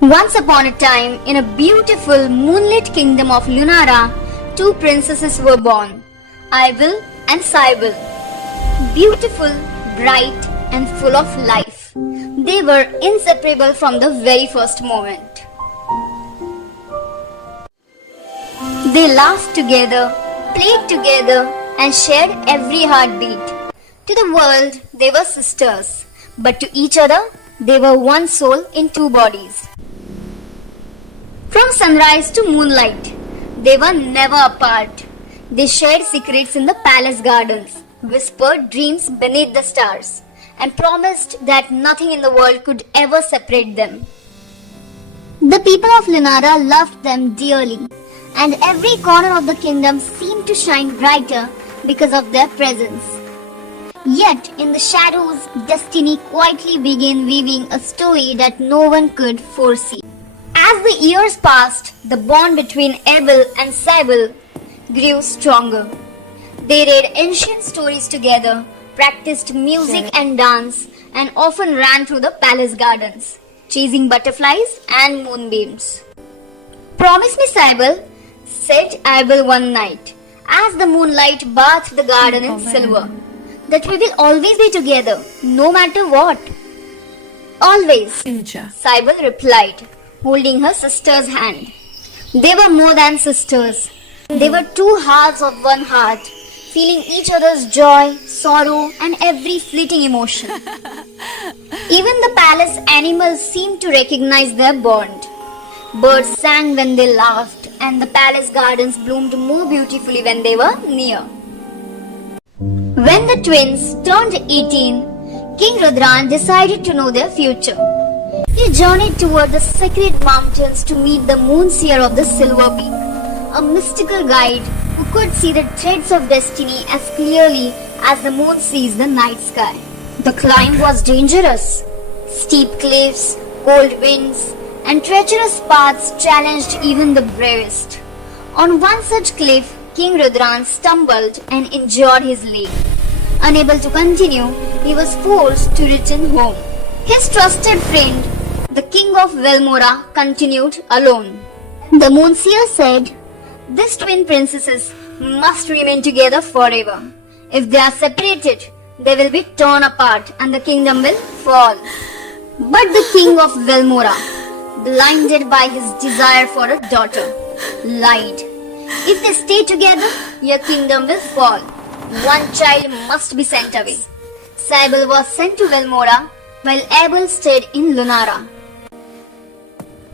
Once upon a time, in a beautiful moonlit kingdom of Lunara, two princesses were born, Ibil and Cybele. Beautiful, bright, and full of life. They were inseparable from the very first moment. They laughed together, played together, and shared every heartbeat. To the world, they were sisters, but to each other, they were one soul in two bodies. From sunrise to moonlight, they were never apart. They shared secrets in the palace gardens, whispered dreams beneath the stars, and promised that nothing in the world could ever separate them. The people of Lunara loved them dearly, and every corner of the kingdom seemed to shine brighter because of their presence. Yet, in the shadows, destiny quietly began weaving a story that no one could foresee. As the years passed, the bond between Ibil and Cybele grew stronger. They read ancient stories together, practiced music and dance, and often ran through the palace gardens, chasing butterflies and moonbeams. "Promise me, Cybele," said Ibil one night, as the moonlight bathed the garden in silver, "that we will always be together, no matter what." "Always," Cybele replied, holding her sister's hand. They were more than sisters. They were two halves of one heart, feeling each other's joy, sorrow, and every fleeting emotion. Even the palace animals seemed to recognize their bond. Birds sang when they laughed, and the palace gardens bloomed more beautifully when they were near. When the twins turned 18, King Rudran decided to know their future. He journeyed toward the sacred mountains to meet the moon seer of the Silver Peak, a mystical guide who could see the threads of destiny as clearly as the moon sees the night sky. The climb was dangerous. Steep cliffs, cold winds, and treacherous paths challenged even the bravest. On one such cliff, King Rudran stumbled and injured his leg. Unable to continue, he was forced to return home. His trusted friend, the King of Velmora, continued alone. The Moonseer said, "These twin princesses must remain together forever. If they are separated, they will be torn apart and the kingdom will fall." But the King of Velmora, blinded by his desire for a daughter, lied. "If they stay together, your kingdom will fall. One child must be sent away." Cybele was sent to Velmora, while Ibil stayed in Lunara.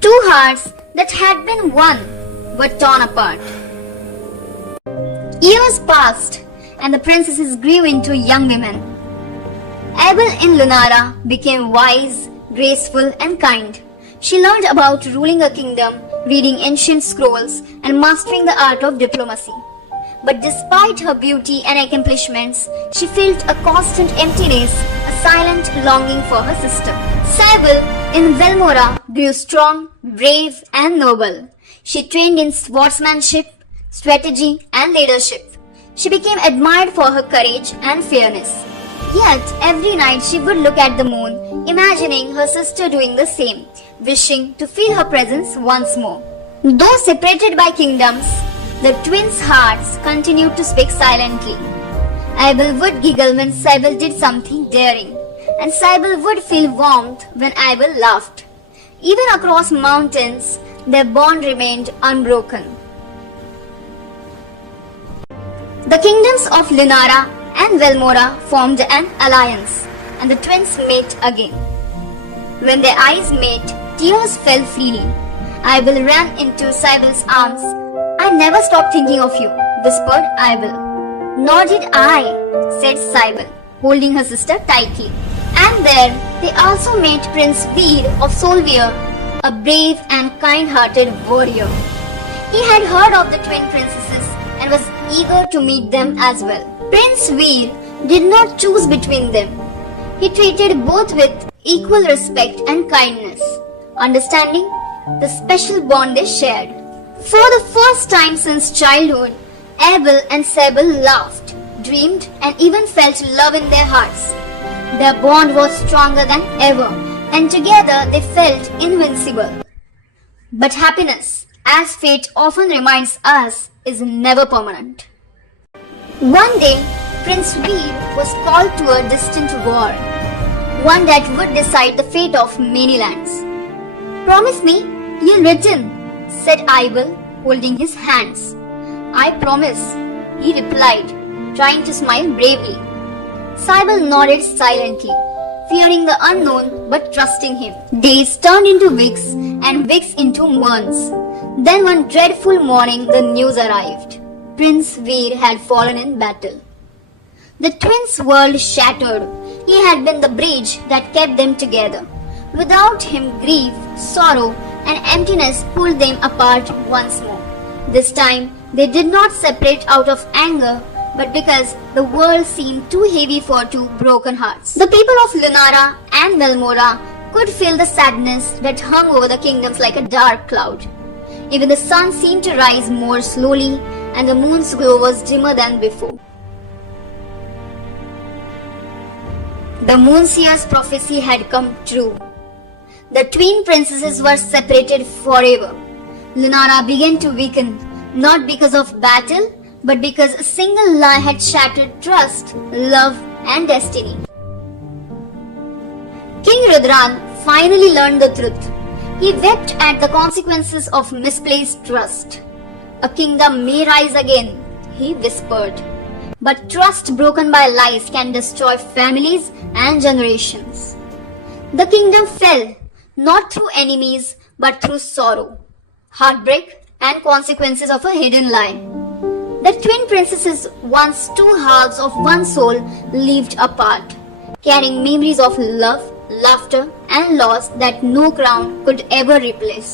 Two hearts that had been one were torn apart. Years passed, and the princesses grew into young women. Ibil in Lunara became wise, graceful, and kind. She learned about ruling a kingdom, reading ancient scrolls, and mastering the art of diplomacy. But despite her beauty and accomplishments, she felt a constant emptiness, a silent longing for her sister. Cybele in Velmora grew strong, brave, and noble. She trained in swordsmanship, strategy, and leadership. She became admired for her courage and fairness. Yet, every night she would look at the moon, imagining her sister doing the same, wishing to feel her presence once more. Though separated by kingdoms, the twins' hearts continued to speak silently. Ibil would giggle when Cybele did something daring, and Cybele would feel warmth when Ibil laughed. Even across mountains, their bond remained unbroken. The kingdoms of Lunara and Velmora formed an alliance, and the twins met again. When their eyes met, tears fell freely. Ibil ran into Cybele's arms. "I never stopped thinking of you," whispered Ibil. "Nor did I," said Cybele, holding her sister tightly. And there they also met Prince Veer of Solvier, a brave and kind-hearted warrior. He had heard of the twin princesses and was eager to meet them as well. Prince Veer did not choose between them. He treated both with equal respect and kindness, understanding the special bond they shared. For the first time since childhood, Ibil and Cybele laughed, dreamed, and even felt love in their hearts. Their bond was stronger than ever, and together they felt invincible. But happiness, as fate often reminds us, is never permanent. One day, Prince Veer was called to a distant war, one that would decide the fate of many lands. "Promise me, you'll return," said Ival, holding his hands. "I promise," he replied, trying to smile bravely. Cybele nodded silently, fearing the unknown but trusting him. Days turned into weeks and weeks into months. Then one dreadful morning the news arrived. Prince Veer had fallen in battle. The twins' world shattered. He had been the bridge that kept them together. Without him, grief, sorrow, and emptiness pulled them apart once more. This time, they did not separate out of anger, but because the world seemed too heavy for two broken hearts. The people of Lunara and Melmora could feel the sadness that hung over the kingdoms like a dark cloud. Even the sun seemed to rise more slowly, and the moon's glow was dimmer than before. The Moonseer's prophecy had come true. The twin princesses were separated forever. Lunara began to weaken, not because of battle, but because a single lie had shattered trust, love, and destiny. King Rudran finally learned the truth. He wept at the consequences of misplaced trust. "A kingdom may rise again," he whispered. "But trust broken by lies can destroy families and generations." The kingdom fell, not through enemies, but through sorrow, heartbreak, and consequences of a hidden lie. The twin princesses, once two halves of one soul, lived apart, carrying memories of love, laughter, and loss that no crown could ever replace.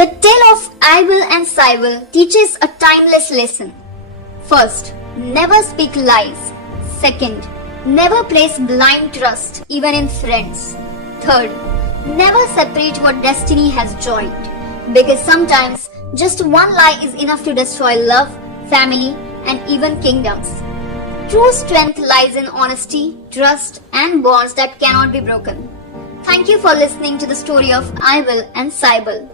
The tale of Ival and Cybele teaches a timeless lesson. First, never speak lies. Second, never place blind trust, even in friends. Third, never separate what destiny has joined, because sometimes just one lie is enough to destroy love, family, and even kingdoms. True strength lies in honesty, trust, and bonds that cannot be broken. Thank you for listening to the story of Ival and Cybele.